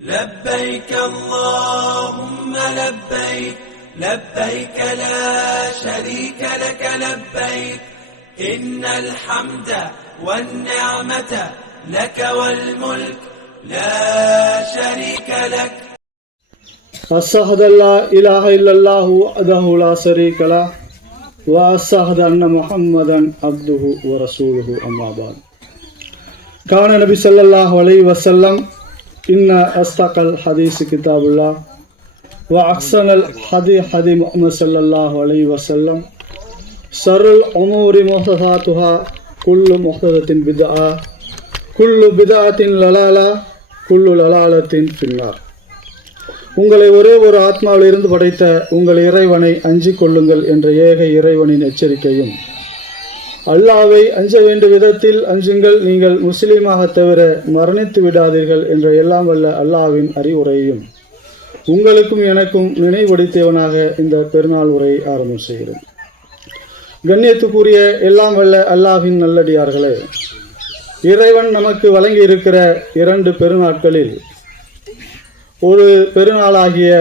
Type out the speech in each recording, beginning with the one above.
لبيك اللهم لبيك لبيك لا شريك لك لبيك. إن الحمد والنعمة لك والملك لا شريك لك. أشهد أن لا إله إلا الله وحده لا شريك له وأشهد أن محمدا عبده ورسوله أما بعد. كان النبي صلى الله عليه وسلم إن أصدق الحديث كتاب الله وأحسن الحديث حديث محمد صلى الله عليه وسلم شر الأمور محدثاتها كل محدثة بدعة كل بدعة ضلالة كل ضلالة في النار உங்களை ஒரே ஒரு ஆத்மாவிலிருந்து படைத்த உங்கள் இறைவனை அஞ்சிக் கொள்ளுங்கள் என்ற ஏக இறைவனின் எச்சரிக்கையும் அல்லாவை அஞ்ச வேண்டிய விதத்தில் அஞ்சுங்கள் நீங்கள் முஸ்லீமாக தவிர மரணித்து விடாதீர்கள் என்ற எல்லாம் வல்ல அல்லாவின் அறிவுரையையும் உங்களுக்கும் எனக்கும் நினைவுபடுத்தியவனாக இந்த பெருநாள் உரையை ஆரம்பம் செய்கிறேன். கண்ணியத்துக்குரிய எல்லாம் வல்ல அல்லாவின் நல்லடியார்களே இறைவன் நமக்கு வழங்கி இருக்கிற இரண்டு பெருநாட்களில் ஒரு பெருநாளாகிய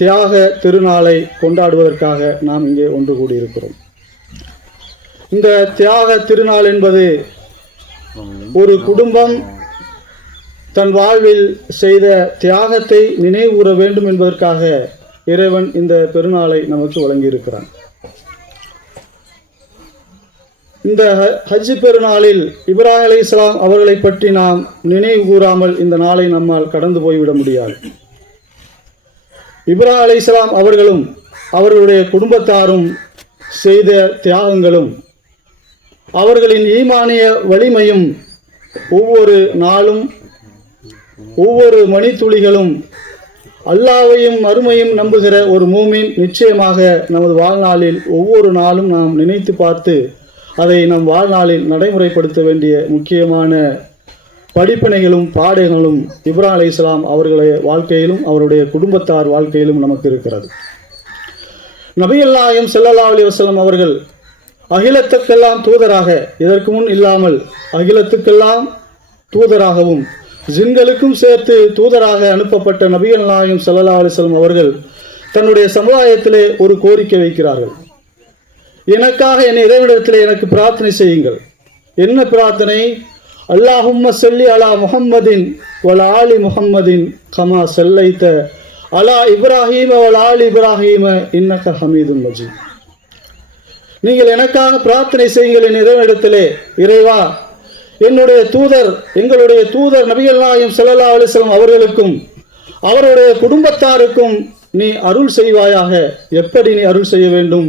தியாக திருநாளை கொண்டாடுவதற்காக நாம் இங்கே ஒன்று கூடியிருக்கிறோம். இந்த தியாக திருநாள் என்பது ஒரு குடும்பம் தன் வாழ்வில் செய்த தியாகத்தை நினைவுகூர வேண்டும் என்பதற்காக இறைவன் இந்த பெருநாளை நமக்கு வழங்கியிருக்கிறான். இந்த ஹ- ஹஜ் பெருநாளில் இப்ராஹிம் அலி இஸ்லாம் அவர்களை பற்றி நாம் நினைவு கூறாமல் இந்த நாளை நம்மால் கடந்து போய்விட முடியாது. இப்ராஹிம் அலி இஸ்லாம் அவர்களும் அவர்களுடைய குடும்பத்தாரும் செய்த தியாகங்களும் அவர்களின் ஈமானிய வலிமையும் ஒவ்வொரு நாளும் ஒவ்வொரு மணித்துளிகளும் அல்லாவையும் மறுமையும் நம்புகிற ஒரு மூமின் நிச்சயமாக நமது வாழ்நாளில் ஒவ்வொரு நாளும் நாம் நினைத்து பார்த்து அதை நம் வாழ்நாளில் நடைமுறைப்படுத்த வேண்டிய முக்கியமான படிப்பினைகளும் பாடங்களும் இப்ரா அலி இஸ்லாம் அவர்களுடைய வாழ்க்கையிலும் அவருடைய குடும்பத்தார் வாழ்க்கையிலும் நமக்கு இருக்கிறது. நபியல்லாயம் செல்லல்லா அலி வசலம் அவர்கள் அகிலத்துக்கெல்லாம் தூதராக இதற்கு முன் இல்லாமல் அகிலத்துக்கெல்லாம் தூதராகவும் ஜின்களுக்கும் சேர்த்து தூதராக அனுப்பப்பட்ட நபிகள் நாயகம் சல்லா அலிஸ்லம் அவர்கள் தன்னுடைய சமுதாயத்திலே ஒரு கோரிக்கை வைக்கிறார்கள். எனக்காக என் இறைவனிடத்தில் எனக்கு பிரார்த்தனை செய்யுங்கள். என்ன பிரார்த்தனை? அல்லாஹும்ம செல்லி அலா முஹம்மதின் வல ஆலி முஹம்மதின் கமா செல்லைத்த அலா இப்ராஹீம வல ஆலி இப்ராஹீம இன்னக ஹமீதுன் மஜீத். நீங்கள் எனக்காக பிரார்த்தனை செய்யுங்கள் என் இறைவனிடத்திலே. இறைவா என்னுடைய தூதர் எங்களுடைய தூதர் நபிகள் நாயம் சல்லா அலிஸ்லாம் அவர்களுக்கும் அவருடைய குடும்பத்தாருக்கும் நீ அருள் செய்வாயாக. எப்படி நீ அருள் செய்ய வேண்டும்?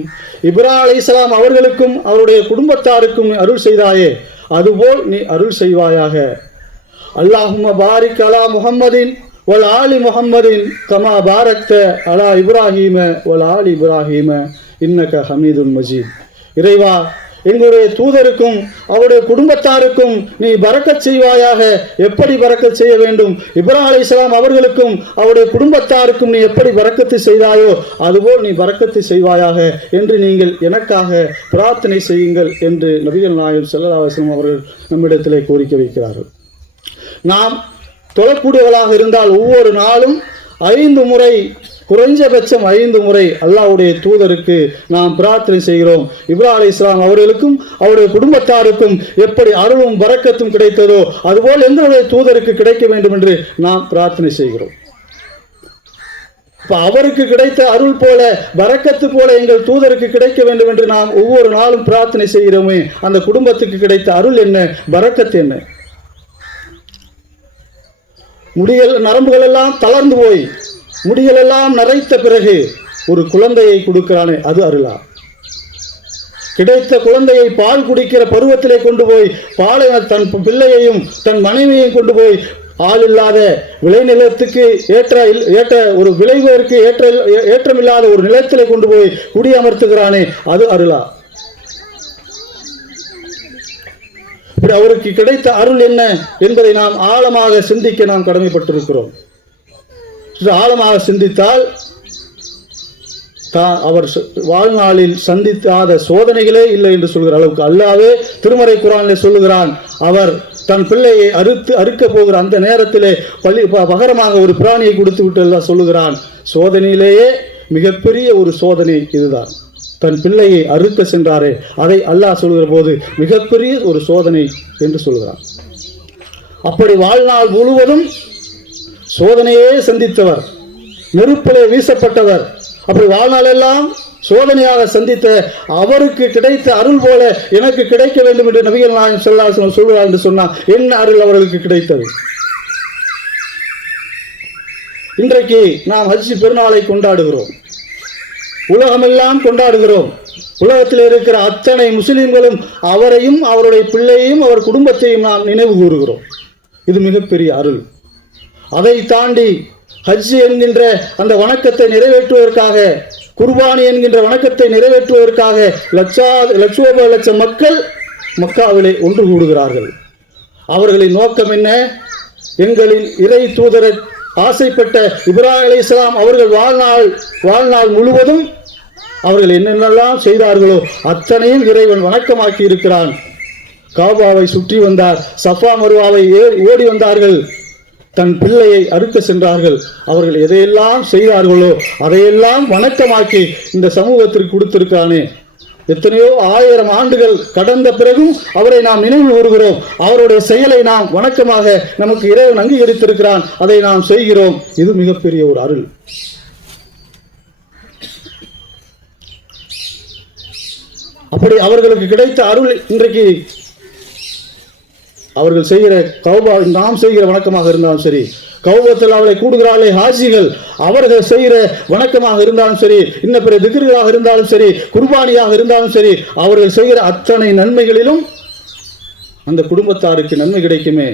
இப்ரா அலைஹிஸ்ஸலாம் அவர்களுக்கும் அவருடைய குடும்பத்தாருக்கும் நீ அருள் செய்தாயே. அதுபோல் நீ அருள் செய்வாயாக. அல்லாஹும்ம பாரிக் அலா முகம்மதின் ஒல் ஆலி முகம்மதின் கமா பாரக்த அலா இப்ராஹீம ஒல் ஆலி இப்ராஹீம. இன்னக ஹமீதுன் மஜீத். இறைவா எங்களுடைய தூதருக்கும் அவருடைய குடும்பத்தாருக்கும் நீ பறக்கச் செய்வாயாக. எப்படி பறக்க செய்ய வேண்டும்? இப்ராஹிம் அலைஹிஸ்ஸலாம் அவர்களுக்கும் அவருடைய குடும்பத்தாருக்கும் நீ எப்படி பறக்கத்து செய்தாயோ அதுபோல் நீ பறக்கத்து செய்வாயாக என்று நீங்கள் எனக்காக பிரார்த்தனை செய்யுங்கள் என்று நபிகள் நாயகம் ஸல்லல்லாஹு அவர்கள் நம்மிடத்திலே கோரிக்கை வைக்கிறார்கள். நாம் தொழக்கூடியவர்களாக இருந்தால் ஒவ்வொரு நாளும் ஐந்து முறை குறைஞ்சபட்சம் ஐந்து முறை அல்லாவுடைய தூதருக்கு நாம் பிரார்த்தனை செய்கிறோம். இப்ரா அலி இஸ்லாம் அவர்களுக்கும் அவருடைய குடும்பத்தாருக்கும் எப்படி அருளும் வரக்கத்தும் கிடைத்ததோ அதுபோல் எங்களுடைய தூதருக்கு கிடைக்க வேண்டும் என்று நாம் பிரார்த்தனை செய்கிறோம். இப்போ அவருக்கு கிடைத்த அருள் போல வரக்கத்து போல எங்கள் தூதருக்கு கிடைக்க வேண்டும் என்று நாம் ஒவ்வொரு நாளும் பிரார்த்தனை செய்கிறோமே அந்த குடும்பத்துக்கு கிடைத்த அருள் என்ன வரக்கத்து என்ன? முடிகள் நரம்புகள் எல்லாம் தளர்ந்து போய் முடிகளெல்லாம் நரைத்த பிறகு ஒரு குழந்தையை கொடுக்கிறானே அது அருளா? கிடைத்த குழந்தையை பால் குடிக்கிற பருவத்திலே கொண்டு போய் பாலை தன் பிள்ளையையும் தன் மனைவியையும் கொண்டு போய் ஆள் இல்லாத விளைநிலத்துக்கு ஏற்ற இல்- ஏற்ற ஒரு விளைவதற்கு ஏற்ற ஏற்றமில்லாத ஒரு நிலத்திலே கொண்டு போய் குடியமர்த்துகிறானே அது அருளா? இப்படி அவருக்கு கிடைத்த அருள் என்ன என்பதை நாம் ஆழமாக சிந்திக்க நாம் கடமைப்பட்டிருக்கிறோம். ஆழமாக சிந்தித்தால் தான் அவர் வாழ்நாளில் சந்தித்தாத சோதனைகளே இல்லை என்று சொல்கிற அளவுக்கு அல்லாவே திருமறை குரானிலே சொல்லுகிறான். அவர் தன் பிள்ளையை அறுத்து அறுக்க போகிற அந்த நேரத்திலே பள்ளி ப- பகரமாக ஒரு பிராணியை கொடுத்து விட்டு சொல்லுகிறான். சோதனையிலேயே மிகப்பெரிய ஒரு சோதனை இதுதான். தன் பிள்ளையை அறுக்க சென்றாரே அதை அல்லாஹ் சொல்கிற போது மிகப்பெரிய ஒரு சோதனை என்று சொல்கிறான். அப்படி வாழ்நாள் முழுவதும் சோதனையே சந்தித்தவர். நெருப்பிலே வீசப்பட்டவர். அப்படி வாழ்நாளெல்லாம் சோதனையாக சந்தித்த அவருக்கு கிடைத்த அருள் போல எனக்கு கிடைக்க வேண்டும் என்று நபிகள் நான் சொல்லாசனம் சொல்கிறார் என்று சொன்னார் என்ன அருள் அவர்களுக்கு கிடைத்தது? இன்றைக்கு நாம் ஹஜ்ஜி பெருநாளை கொண்டாடுகிறோம். உலகமெல்லாம் கொண்டாடுகிறோம். உலகத்தில் இருக்கிற அத்தனை முஸ்லிம்களும் அவரையும் அவருடைய பிள்ளையையும் அவர் குடும்பத்தையும் நாம் நினைவு கூறுகிறோம். இது மிகப்பெரிய அருள். அதை தாண்டி ஹஜ் என்கின்ற அந்த வணக்கத்தை நிறைவேற்றுவதற்காக குர்பானி என்கின்ற வணக்கத்தை நிறைவேற்றுவதற்காக லட்சா லட்சோப லட்சம் மக்கள் மக்காவிலே ஒன்று கூடுகிறார்கள். அவர்களின் நோக்கம் என்ன? எங்களின் இறை தூதர் ஆசைப்பட்ட இப்ராஹிம் இஸ்லாம் அவர்கள் வாழ்நாள் வாழ்நாள் முழுவதும் அவர்கள் என்னென்னலாம் செய்தார்களோ அத்தனையும் இறைவன் வணக்கமாக்கி இருக்கிறான் காபாவை சுற்றி வந்தார் சஃபா மருவாவை ஏ- ஓடி வந்தார்கள். தன் பிள்ளையை அறுக்க சென்றார்கள். அவர்கள் எதையெல்லாம் செய்தார்களோ அதையெல்லாம் வணக்கமாக்கி இந்த சமூகத்திற்கு கொடுத்திருக்கானே எத்தனையோ ஆயிரம் ஆண்டுகள் கடந்த பிறகும் அவரை நாம் நினைவு கூறுகிறோம். அவருடைய செயலை நாம் வணக்கமாக நமக்கு இறைவன் அங்கீகரித்திருக்கிறான். அதை நாம் செய்கிறோம். இது மிகப்பெரிய ஒரு அருள். அப்படி அவர்களுக்கு கிடைத்த அருள் இன்றைக்கு அவர்கள் செய்கிற கௌபா நாம் செய்கிற வணக்கமாக இருந்தாலும் சரி கௌபத்தில் அவளை கூடுகிறாளே ஹாஜிகள் அவர்கள் செய்கிற வணக்கமாக இருந்தாலும் சரி இன்ன பிற திகர்களாக இருந்தாலும் சரி குர்பானியாக இருந்தாலும் சரி அவர்கள் செய்கிற அத்தனை நன்மைகளிலும் அந்த குடும்பத்தாருக்கு நன்மை கிடைக்குமே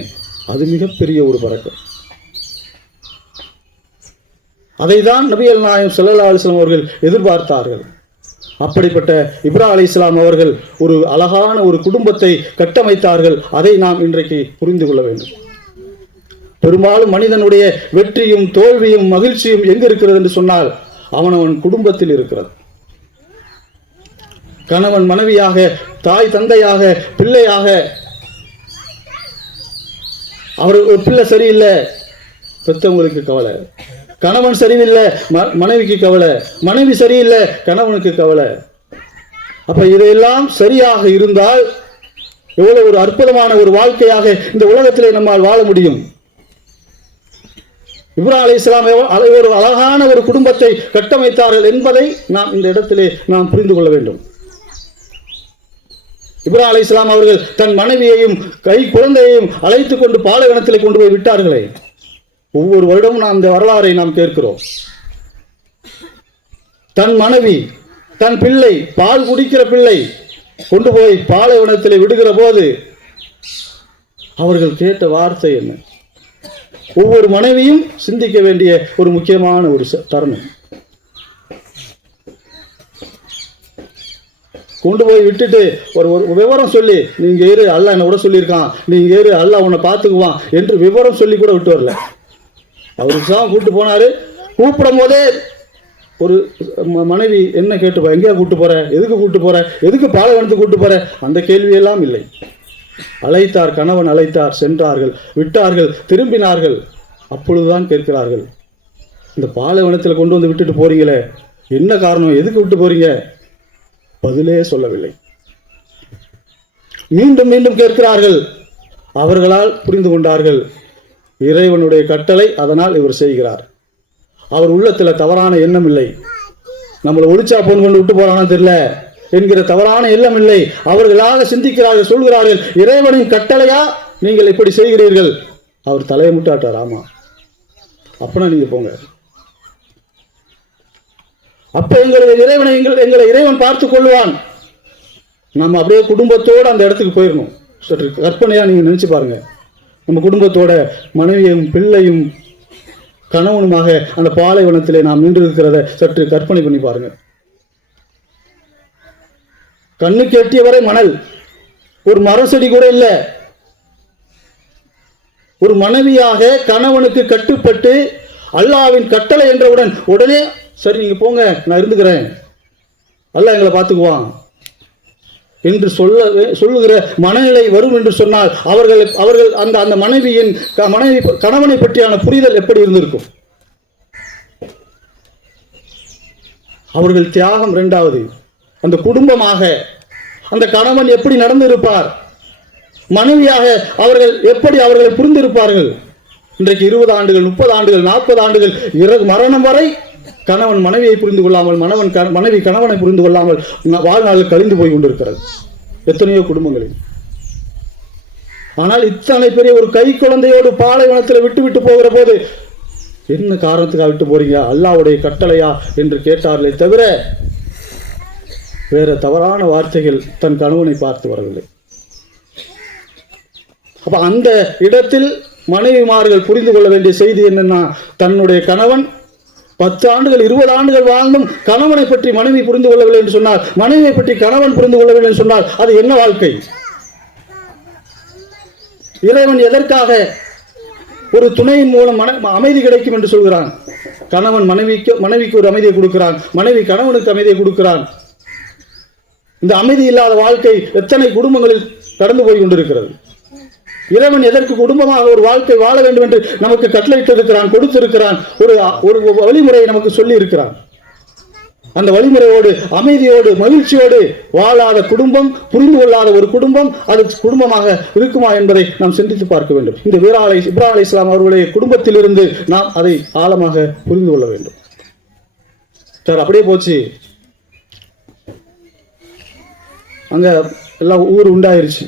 அது மிகப்பெரிய ஒரு பறக்கம். அதைதான் நபிகள் நாயம் ஸல்லல்லாஹு அலைஹி அவர்கள் எதிர்பார்த்தார்கள். அப்படிப்பட்ட இப்ரா அலி இஸ்லாம் அவர்கள் ஒரு அழகான ஒரு குடும்பத்தை கட்டமைத்தார்கள். அதை நாம் இன்றைக்கு புரிந்து கொள்ள வேண்டும். பெரும்பாலும் மனிதனுடைய வெற்றியும் தோல்வியும் மகிழ்ச்சியும் எங்கு இருக்கிறது என்று சொன்னால் அவன் அவன் குடும்பத்தில் இருக்கிறது கணவன் மனைவியாக தாய் தந்தையாக பிள்ளையாக அவர் ஒரு பிள்ளை சரியில்லை பெற்றவங்களுக்கு கவலை. கணவன் சரியில்லை ம- மனைவிக்கு கவலை. மனைவி சரியில்லை கணவனுக்கு கவலை. அப்ப இதையெல்லாம் சரியாக இருந்தால் எவ்வளவு ஒரு அற்புதமான ஒரு வாழ்க்கையாக இந்த உலகத்திலே நம்மால் வாழ முடியும். இப்ராஹிம் அலை இஸ்லாம் ஒரு அழகான ஒரு குடும்பத்தை கட்டமைத்தார்கள் என்பதை நாம் இந்த இடத்திலே நாம் புரிந்து கொள்ள வேண்டும். இப்ராஹிம் அலி இஸ்லாம் அவர்கள் தன் மனைவியையும் கை குழந்தையையும் அழைத்து கொண்டு பாலைவனத்தில் கொண்டு போய் விட்டார்களே. ஒவ்வொரு வருடமும் நாம் இந்த வரலாறை நாம் கேட்கிறோம். தன் மனைவி தன் பிள்ளை பால் குடிக்கிற பிள்ளை கொண்டு போய் பாலைவனத்தில் விடுகிற போது அவர்கள் கேட்ட வார்த்தை என்ன? ஒவ்வொரு மனைவியும் சிந்திக்க வேண்டிய ஒரு முக்கியமான ஒரு ச- தருணம். கொண்டு போய் விட்டுட்டு ஒரு ஒரு விவரம் சொல்லி நீங்க இரு அல்ல என்ன விட சொல்லியிருக்கான். நீங்க இரு அல்லாஹ் உன்னை பார்த்துக்குவான் என்று விவரம் சொல்லி கூட விட்டு வரல. அவருக்கு தான் கூப்பிட்டு போனாரு. கூப்பிடும் போதே ஒரு மனைவி என்ன கேட்டுப்பா? எங்கேயா கூப்பிட்டு போகிறேன் எதுக்கு கூப்பிட்டு போகிற எதுக்கு பாலைவனத்துக்கு கூப்பிட்டு போகிற அந்த கேள்வியெல்லாம் இல்லை. அழைத்தார் கணவன் அழைத்தார் சென்றார்கள் விட்டார்கள் திரும்பினார்கள். அப்பொழுதுதான் கேட்கிறார்கள் இந்த பாலைவனத்தில் கொண்டு வந்து விட்டுட்டு போறீங்களே என்ன காரணம்? எதுக்கு விட்டு போறீங்க? பதிலே சொல்லவில்லை. மீண்டும் மீண்டும் கேட்கிறார்கள். அவர்களால் புரிந்து கொண்டார்கள். இறைவனுடைய கட்டளை அதனால் இவர் செய்கிறார். அவர் உள்ளத்தில் தவறான எண்ணம் இல்லை. நம்மளை ஒளிச்சா போன் கொண்டு விட்டு போறானு தெரியல. என்கிற தவறான எண்ணம் இல்லை. அவர்களாக சிந்திக்கிறார்கள் சொல்கிறார்கள் இறைவனின் கட்டளையா நீங்கள் இப்படி செய்கிறீர்கள். அவர் தலையை முட்டாட்டார் ஆமா. அப்பனா நீங்க போங்க. அப்ப எங்களுடைய இறைவனை எங்கள் எங்களை இறைவன் பார்த்து கொள்வான் நம்ம அப்படியே குடும்பத்தோடு அந்த இடத்துக்கு போயிடணும் சற்று கற்பனையா நீங்க நினைச்சு பாருங்க. நம்ம குடும்பத்தோட மனைவியும் பிள்ளையும் கணவனுமாக அந்த பாலைவனத்திலே நாம் நின்று இருக்கிறத சற்று கற்பனை பண்ணி பாருங்க. கண்ணுக்கு எட்டிய வரை மணல். ஒரு மரம் செடி கூட இல்ல. ஒரு மனைவியாக கணவனுக்கு கட்டுப்பட்டு அல்லாவின் கட்டளை என்றவுடன் உடனே சரி நீங்க போங்க நான் இருந்துக்கிறேன். அல்லாஹ் எங்களை பார்த்துக்குவான். என்று சொல்ல சொல்லுகிற மனநிலை வரும் என்று சொன்னால் அவர்கள் அவர்கள் அந்த அந்த மனைவியின் க- மனைவி கணவனை பற்றியான புரிதல் எப்படி இருந்திருக்கும்? அவர்கள் தியாகம் இரண்டாவது. அந்த குடும்பமாக அந்த கணவன் எப்படி நடந்திருப்பார்? மனைவியாக அவர்கள் எப்படி அவர்களை புரிந்திருப்பார்கள்? இன்றைக்கு இருபது ஆண்டுகள் முப்பது ஆண்டுகள் நாற்பது ஆண்டுகள் இற- மரணம் வரை கணவன் மனைவியை புரிந்து கொள்ளாமல் மனவன் க- மனைவி கணவனை புரிந்து கொள்ளாமல் வாழ்நாள் கழிந்து போய் கொண்டிருக்கிறது. எத்தனையோ குடும்பங்களில். ஆனால் இத்தனை பெரிய ஒரு கை குழந்தையோடு பாலைவனத்தில் விட்டு விட்டு போகிற போது என்ன காரணத்துக்காக விட்டு போறீங்க? அல்லாவுடைய கட்டளையா என்று கேட்டார்களே தவிர வேற தவறான வார்த்தைகள் தன் கணவனை பார்த்து வரவில்லை. அப்ப அந்த இடத்தில் மனைவிமார்கள் புரிந்து கொள்ள வேண்டிய செய்தி என்னன்னா தன்னுடைய கணவன் பத்து ஆண்டுகள் இருபது ஆண்டுகள் வாழ்ந்தும் கணவனை பற்றி மனைவி புரிந்து கொள்ளவில்லை என்று சொன்னால் மனைவியை பற்றி கணவன் புரிந்து கொள்ளவில்லை என்று சொன்னால் அது என்ன வாழ்க்கை? இறைவன் எதற்காக ஒரு துணையின் மூலம் மன அமைதி கிடைக்கும் என்று சொல்கிறான்? கணவன் மனைவிக்கு மனைவிக்கு ஒரு அமைதியை கொடுக்கிறான். மனைவி கணவனுக்கு அமைதியை கொடுக்கிறான். இந்த அமைதி இல்லாத வாழ்க்கை எத்தனை குடும்பங்களில் கடந்து போய் கொண்டிருக்கிறது? இறைவன் எதற்கு குடும்பமாக ஒரு வாழ்க்கை வாழ வேண்டும் என்று நமக்கு கட்டளையிட்டிருக்கிறான் கொடுத்திருக்கிறான் ஒரு ஒரு வழிமுறையை நமக்கு சொல்லி இருக்கிறான் அந்த வழிமுறையோடு அமைதியோடு மகிழ்ச்சியோடு வாழாத குடும்பம் புரிந்து கொள்ளாத ஒரு குடும்பம் அது குடும்பமாக இருக்குமா என்பதை நாம் சிந்தித்து பார்க்க வேண்டும். இந்த வீராலை இப்ரா இஸ்லாம் அவர்களுடைய குடும்பத்திலிருந்து நாம் அதை ஆழமாக புரிந்து கொள்ள வேண்டும். சார் அப்படியே போச்சு. அங்கே எல்லாம் ஊர் உண்டாயிருச்சு.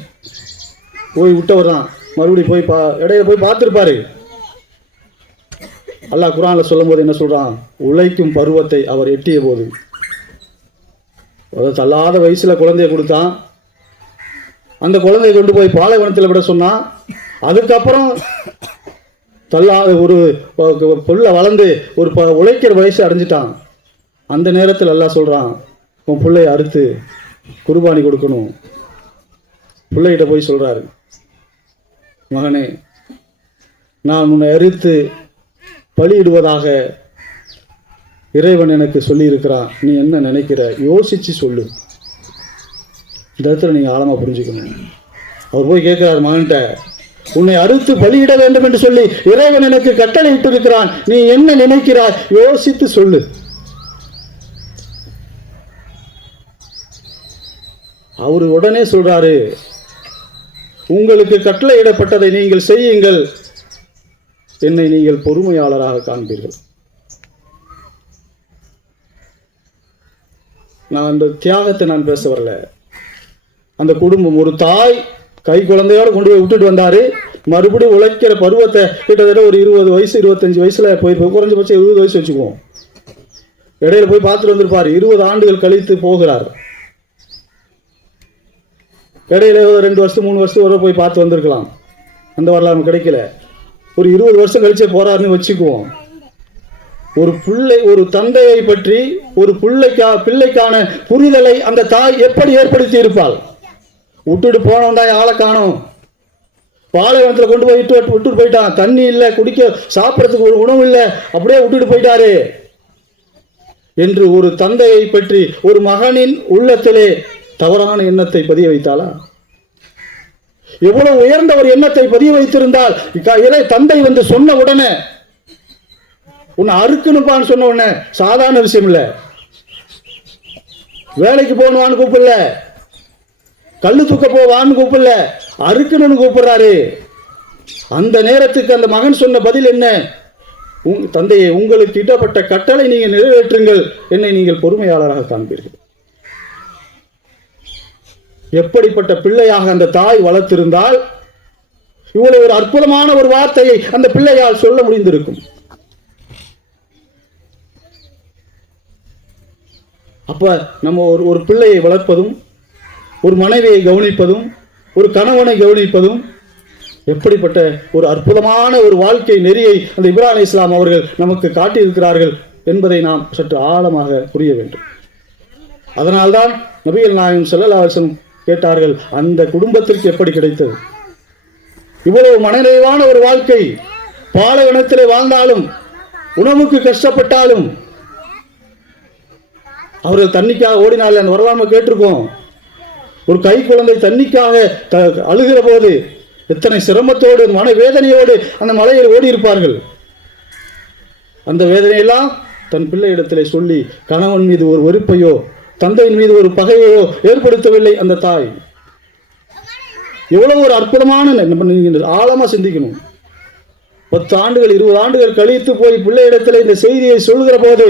போய் விட்டவர் தான். மறுபடியும் போய் பா இடையில போய் பார்த்துருப்பாரு. அல்லாஹ் குரான்ல சொல்லும் போது என்ன சொல்கிறான் உழைக்கும் பருவத்தை அவர் எட்டிய போது. தள்ளாத வயசில் குழந்தைய கொடுத்தான். அந்த குழந்தைய கொண்டு போய் பாலைவனத்தில் விட சொன்னான். அதுக்கப்புறம் தள்ளாத ஒரு ப- புள்ள வளர்ந்து ஒரு ப உழைக்கிற வயசு அடைஞ்சிட்டான். அந்த நேரத்தில் எல்லாம் சொல்கிறான் உன் பிள்ளைய அறுத்து குர்பானி கொடுக்கணும். பிள்ளைகிட்ட போய் சொல்கிறாரு மகனே நான் உன்னை அறுத்து பலியிடுவதாக இறைவன் எனக்கு சொல்லியிருக்கிறான். நீ என்ன நினைக்கிற? யோசித்து சொல்லு. இந்த இடத்துல நீங்கள் ஆழமாக புரிஞ்சுக்கணும். அவர் போய் கேட்குறாரு மகன்கிட்ட உன்னை அறுத்து பலியிட வேண்டும் என்று சொல்லி இறைவன் எனக்கு கட்டளை இருக்கிறான் நீ என்ன நினைக்கிறாய்? யோசித்து சொல்லு. அவர் உடனே சொல்கிறாரு உங்களுக்கு கட்டளையிடப்பட்டதை நீங்கள் செய்யுங்கள். என்னை நீங்கள் பொறுமையாளராக காண்பீர்கள். நான் அந்த தியாகத்தை நான் பேச வரல. அந்த குடும்பம் ஒரு தாய் கை குழந்தையோடு கொண்டு போய் விட்டுட்டு வந்தாரு. மறுபடியும் உழைக்கிற பருவத்தை கிட்டத்தட்ட ஒரு இருபது வயசு இருபத்தஞ்சு வயசுல போய் குறைஞ்சபட்சம் இருபது வயசு வச்சுக்குவோம். இடையில போய் பார்த்துட்டு வந்திருப்பாரு. இருபது ஆண்டுகள் கழித்து போகிறார். இடையில ரெண்டு வருஷம் மூணு வருஷத்துக்கு ஒரு போய் பார்த்து வந்திருக்கலாம். அந்த வரலாறு கிடைக்கல. ஒரு இருபது வருஷம் கழிச்சே போறாருன்னு வச்சுக்குவோம். ஒரு பிள்ளை ஒரு தந்தையை பற்றி ஒரு பிள்ளைக்கா பிள்ளைக்கான புரிதலை அந்த தாய் எப்படி ஏற்படுத்தி இருப்பாள்? விட்டுட்டு போனவன் தான் ஆளை காணும். பாலைவனத்தில் கொண்டு போய் விட்டு விட்டுட்டு போயிட்டான். தண்ணி இல்லை குடிக்க சாப்பிட்றதுக்கு ஒரு உணவு இல்லை. அப்படியே விட்டுட்டு போயிட்டாரு. என்று ஒரு தந்தையை பற்றி ஒரு மகனின் உள்ளத்திலே தவறான எண்ணத்தை பதிய வைத்தாளா? எவ்வளவு உயர்ந்த ஒரு எண்ணத்தை பதிய வைத்திருந்தால் இறை தந்தை வந்து சொன்ன உடனே உன்னை அறுக்கணுப்பான்னு சொன்ன உடனே சாதாரண விஷயம் இல்லை. வேலைக்கு போகணுவான்னு கூப்பிடல. கல்லு தூக்க போவான்னு கூப்பிடல. அறுக்கணும்னு கூப்பிடுறாரு. அந்த நேரத்துக்கு அந்த மகன் சொன்ன பதில் என்ன? உங் தந்தையை உங்களுக்கு இடப்பட்ட கட்டளை நீங்கள் நிறைவேற்றுங்கள். என்னை நீங்கள் பொறுமையாளராக காண்பீர்கள். எப்படிப்பட்ட பிள்ளையாக அந்த தாய் வளர்த்திருந்தால் இவ்வளவு ஒரு அற்புதமான ஒரு வார்த்தையை அந்த பிள்ளையால் சொல்ல முடிந்திருக்கும். அப்ப நம்ம ஒரு ஒரு பிள்ளையை வளர்ப்பதும் ஒரு மனைவியை கவனிப்பதும் ஒரு கணவனை கவனிப்பதும் எப்படிப்பட்ட ஒரு அற்புதமான ஒரு வாழ்க்கை நெறியை அந்த இப்ராஹிம் இஸ்லாம் அவர்கள் நமக்கு காட்டியிருக்கிறார்கள் என்பதை நாம் சற்று ஆழமாக புரிய வேண்டும். அதனால்தான் நபிகள் நாயகம் செல்லலாசன் கேட்டார்கள் அந்த குடும்பத்திற்கு எப்படி கிடைத்தது? இவ்வளவு மனநிறைவான ஒரு வாழ்க்கை பாலைவனத்திலே வாழ்ந்தாலும் உணவுக்கு கஷ்டப்பட்டாலும் அவர்கள் தண்ணிக்காக ஓடினால் அந்த வரலாம கேட்டிருக்கோம். ஒரு கை குழந்தை தண்ணிக்காக த- அழுகிற போது எத்தனை சிரமத்தோடு மன வேதனையோடு அந்த மலையில் ஓடி இருப்பார்கள் அந்த வேதனையெல்லாம் தன் பிள்ளையிடத்திலே சொல்லி கணவன் மீது ஒரு வெறுப்பையோ தந்தையின் மீது ஒரு பகையையோ ஏற்படுத்தவில்லை அந்த தாய். எவ்வளவு ஒரு அற்புதமான ஆழமாக ஆழமா சிந்திக்கணும். பத்து ஆண்டுகள் இருபது ஆண்டுகள் கழித்து போய் பிள்ளையிடத்தில் இந்த செய்தியை சொல்கிற போது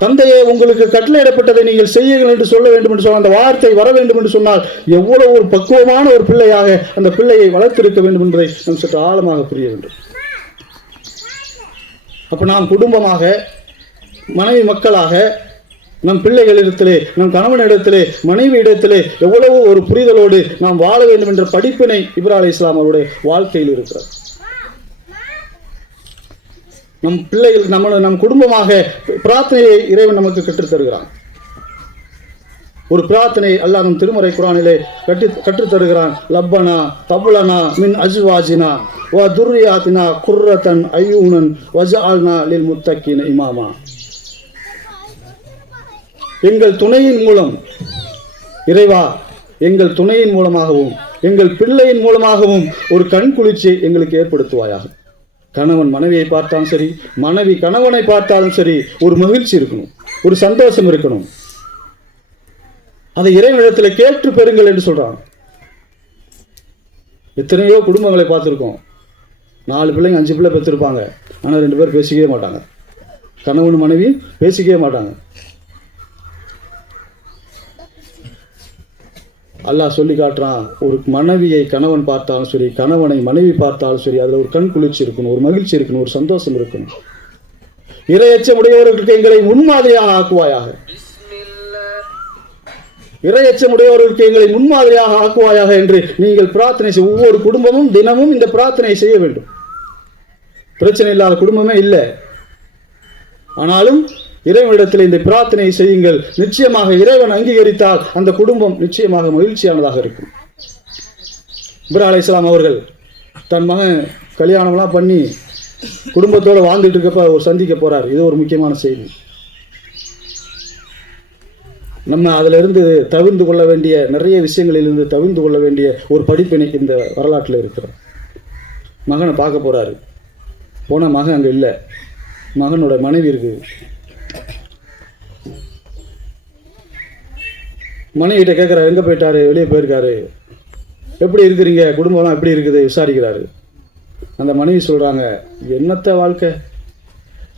தந்தையே உங்களுக்கு கட்டளையிடப்பட்டதை நீங்கள் செய்யுங்கள் என்று சொல்ல வேண்டும் என்று சொன்னால் அந்த வார்த்தை வர வேண்டும் என்று சொன்னால் எவ்வளவு ஒரு பக்குவமான ஒரு பிள்ளையாக அந்த பிள்ளையை வளர்த்திருக்க வேண்டும் என்பதை நாம் சற்று ஆழமாக புரிய வேண்டும். அப்போ நாம் குடும்பமாக மனைவி மக்களாக நம் பிள்ளைகளிடத்திலே நம் கணவனிடத்திலே மனைவி இடத்திலே எவ்வளவு ஒரு புரிதலோடு நாம் வாழ வேண்டும் என்ற படிப்பினை இப்ரா அலி இஸ்லாம் அவருடைய வாழ்க்கையில் இருக்கிறார். நம் பிள்ளைகள் நம்ம நம் குடும்பமாக பிரார்த்தனையை இறைவன் நமக்கு கற்றுத் தருகிறான். ஒரு பிரார்த்தனை அல்லாஹ் நம் திருமறை குரானிலே கட்டி கற்றுத் தருகிறான். லப்பனா தபுலனா மின் அஜ்வாஜினா வ துர்ரியாத்தினா குர்ரத்தன் ஐயூனன் வஜால்னா லில் முத்தக்கின் இமாமா. எங்கள் துணையின் மூலம். இறைவா எங்கள் துணையின் மூலமாகவும் எங்கள் பிள்ளையின் மூலமாகவும் ஒரு கண் குளிர்ச்சியை எங்களுக்கு ஏற்படுத்துவாயாக. கணவன் மனைவியை பார்த்தாலும் சரி மனைவி கணவனை பார்த்தாலும் சரி ஒரு மகிழ்ச்சி இருக்கணும் ஒரு சந்தோஷம் இருக்கணும். அதை இறைவனிடத்தில் கேட்டு பெறுங்கள் என்று சொல்கிறாங்க எத்தனையோ குடும்பங்களை பார்த்துருக்கோம். நாலு பிள்ளைங்க அஞ்சு பிள்ளை பெற்றிருப்பாங்க. ஆனால் ரெண்டு பேர் பேசிக்கவே மாட்டாங்க. கணவன் மனைவி பேசிக்கவே மாட்டாங்க. அல்லாஹ் சொல்லி காட்டுறான் ஒரு மனைவியை கணவன் பார்த்தாலும் சரி கணவனை மனைவி பார்த்தாலும் சரி அதில் ஒரு கண் குளிர்ச்சி இருக்கணும் ஒரு மகிழ்ச்சி இருக்கணும் ஒரு சந்தோஷம் இருக்கணும். இரையச்சம் உடையவர்களுக்கு எங்களை முன்மாதிரியாக ஆக்குவாயாக. இரையச்சம் உடையவர்களுக்கு எங்களை முன்மாதிரியாக ஆக்குவாயாக என்று நீங்கள் பிரார்த்தனை செய்ய ஒவ்வொரு குடும்பமும் தினமும் இந்த பிரார்த்தனை செய்ய வேண்டும். பிரச்சனை இல்லாத குடும்பமே இல்லை. ஆனாலும் இறைவனிடத்தில் இந்த பிரார்த்தனையை செய்யுங்கள். நிச்சயமாக இறைவன் அங்கீகரித்தால் அந்த குடும்பம் நிச்சயமாக மகிழ்ச்சியானதாக இருக்கும். இப்ரா அலைஹிஸ்ஸலாம் அவர்கள் தன் மகன் கல்யாணம்லாம் பண்ணி குடும்பத்தோடு வாழ்ந்துட்டு இருக்கப்ப ஒரு சந்திக்க போகிறார் இது ஒரு முக்கியமான செய்தி. நம்ம அதிலிருந்து தவிர்ந்து கொள்ள வேண்டிய நிறைய விஷயங்களிலிருந்து தவிர்ந்து கொள்ள வேண்டிய ஒரு படிப்பினை இந்த வரலாற்றில் இருக்கிறோம் மகனை பார்க்க போறாரு. போன மகன் அங்கே இல்லை. மகனோட மனைவி இருக்குது. மனைவிட்ட கேட்குறாரு எங்கே போயிட்டாரு? வெளியே போயிருக்காரு. எப்படி இருக்கிறீங்க? குடும்பம்லாம் எப்படி இருக்குது? விசாரிக்கிறாரு. அந்த மனைவி சொல்கிறாங்க என்னத்த வாழ்க்கை?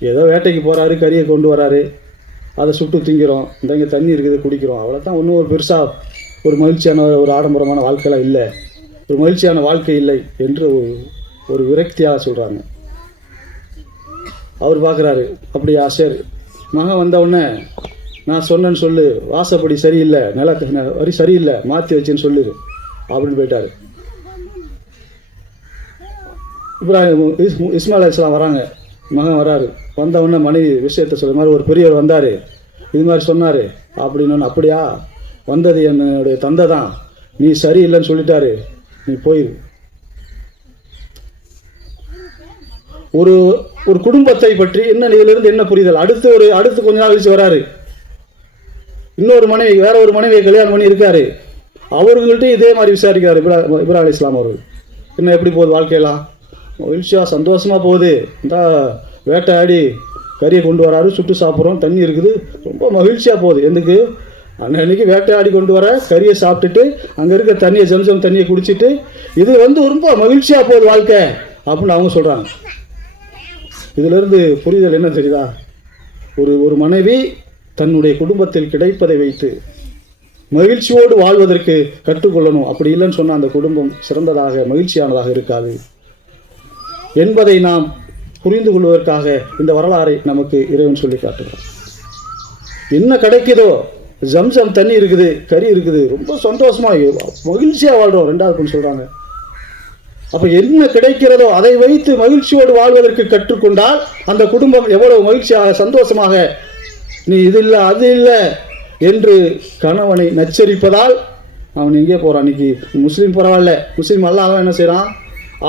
ஏதோ வேட்டைக்கு போகிறாரு கறியை கொண்டு வராரு. அதை சுட்டு திங்கிறோம். இந்த இங்கே தண்ணி இருக்குது குடிக்கிறோம். அவ்வளோதான் ஒன்றும் ஒரு பெருசாக ஒரு மகிழ்ச்சியான ஒரு ஆடம்பரமான வாழ்க்கைலாம் இல்லை. ஒரு மகிழ்ச்சியான வாழ்க்கை இல்லை என்று ஒரு ஒரு விரக்தியாக சொல்கிறாங்க அவர் பார்க்குறாரு அப்படியா? சரி. மகன் வந்த உடனே நான் சொன்னேன்னு சொல்லு. வாசப்படி சரியில்லை. நில வரி சரியில்லை. மாற்றி வச்சுன்னு சொல்லிடு அப்படின்னு போயிட்டாரு. இப்ராஹிம் இஸ் இஸ்மாயில் இஸ்லாம் வராங்க. மகன் வராரு. வந்தவுடனே மனைவி விஷயத்த சொல்கிற மாதிரி ஒரு பெரியவர் வந்தார். இது மாதிரி சொன்னார். அப்படின்னு அப்படியா? வந்தது என்னுடைய தந்தை தான். நீ சரியில்லைன்னு சொல்லிட்டாரு. நீ போயிரு. ஒரு ஒரு குடும்பத்தை பற்றி என்ன இதிலிருந்து என்ன புரிதல்? அடுத்து ஒரு அடுத்து கொஞ்ச நாள் கழிச்சு வராரு. இன்னொரு மனைவி வேற ஒரு மனைவியை கல்யாணம் பண்ணி இருக்காரு. அவர்கள்ட்டையும் இதே மாதிரி விசாரிக்கிறார் இப்ரா இப்ரா அலி இஸ்லாம் அவர்கள். என்ன எப்படி போகுது வாழ்க்கையெல்லாம்? மகிழ்ச்சியாக சந்தோஷமாக போகுது. இந்த வேட்டையாடி கறியை கொண்டு வராரு சுட்டு சாப்பிட்றோம் தண்ணி இருக்குது. ரொம்ப மகிழ்ச்சியாக போகுது. எதுக்கு? அன்னைக்கு வேட்டையாடி கொண்டு வர கறியை சாப்பிட்டுட்டு அங்கே இருக்க தண்ணியை ஜம்சம் தண்ணியை குடிச்சிட்டு இது வந்து ரொம்ப மகிழ்ச்சியாக போகுது வாழ்க்கை அப்படின்னு அவங்க சொல்கிறாங்க இதிலிருந்து புரிதல் என்ன தெரியுதா? ஒரு ஒரு மனைவி தன்னுடைய குடும்பத்தில் கிடைப்பதை வைத்து மகிழ்ச்சியோடு வாழ்வதற்கு கற்றுக்கொள்ளணும். அப்படி இல்லைன்னு சொன்னால் அந்த குடும்பம் சிறந்ததாக மகிழ்ச்சியானதாக இருக்காது. என்பதை நாம் புரிந்து கொள்வதற்காக இந்த வரலாறை நமக்கு இறைவன் சொல்லி காட்டுகிறார். என்ன கிடைக்குதோ? ஜம்சம் தண்ணி இருக்குது கறி இருக்குது. ரொம்ப சந்தோஷமா மகிழ்ச்சியாக வாழ்றோம் ரெண்டாவது பொண்ணு சொல்கிறாங்க அப்போ என்ன கிடைக்கிறதோ அதை வைத்து மகிழ்ச்சியோடு வாழ்வதற்கு கற்றுக்கொண்டால் அந்த குடும்பம் எவ்வளவு மகிழ்ச்சியாக சந்தோஷமாக நீ இது இல்லை அது இல்லை என்று கணவனை நச்சரிப்பதால் அவன் எங்கே போகிறான் இன்னைக்கு? முஸ்லீம் பரவாயில்ல. முஸ்லீம் அல்லாமல் என்ன செய்கிறான்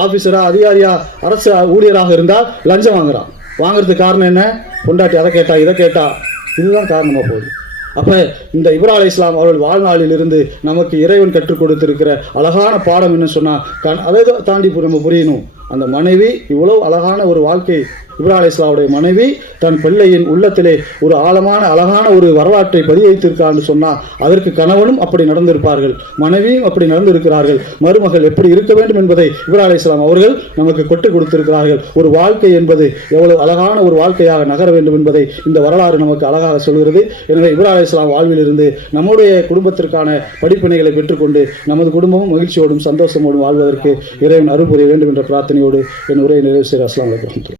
ஆஃபீஸராக அதிகாரியாக அரசு ஊழியராக இருந்தால் லஞ்சம் வாங்குகிறான் வாங்குறதுக்கு காரணம் என்ன? பொண்டாட்டி அதை கேட்டா இதை கேட்டா. இதுதான் காரணமாக போகுது. அப்போ இந்த இப்ரா அலி இஸ்லாம் அவர்கள் வாழ்நாளில் இருந்து நமக்கு இறைவன் கற்றுக் கொடுத்திருக்கிற அழகான பாடம் என்ன சொன்னால் கண் அதை தாண்டி நம்ம புரியணும். அந்த மனைவி இவ்வளோ அழகான ஒரு வாழ்க்கை இப்ரா அலை மனைவி தன் பிள்ளையின் உள்ளத்திலே ஒரு ஆழமான அழகான ஒரு வரலாற்றை பதிவு வைத்திருக்கான்னு சொன்னால் அதற்கு கணவனும் அப்படி நடந்திருப்பார்கள் மனைவியும் அப்படி நடந்திருக்கிறார்கள். மருமகள் எப்படி இருக்க வேண்டும் என்பதை இப்ரா அலை இஸ்லாம் அவர்கள் நமக்கு கொட்டு கொடுத்திருக்கிறார்கள். ஒரு வாழ்க்கை என்பது எவ்வளவு அழகான ஒரு வாழ்க்கையாக நகர வேண்டும் என்பதை இந்த வரலாறு நமக்கு அழகாக சொல்கிறது. எனவே இப்ரா அலை இஸ்லாம் நம்முடைய குடும்பத்திற்கான படிப்பினைகளை பெற்றுக்கொண்டு நமது குடும்பமும் மகிழ்ச்சியோடும் சந்தோஷமோடும் வாழ்வதற்கு இறைவன் அருள் புரிய வேண்டும் என்ற பிரார்த்தனையோடு என் உரையை நிறைவு செய்கிற அஸ்லாம் வலைக்கம்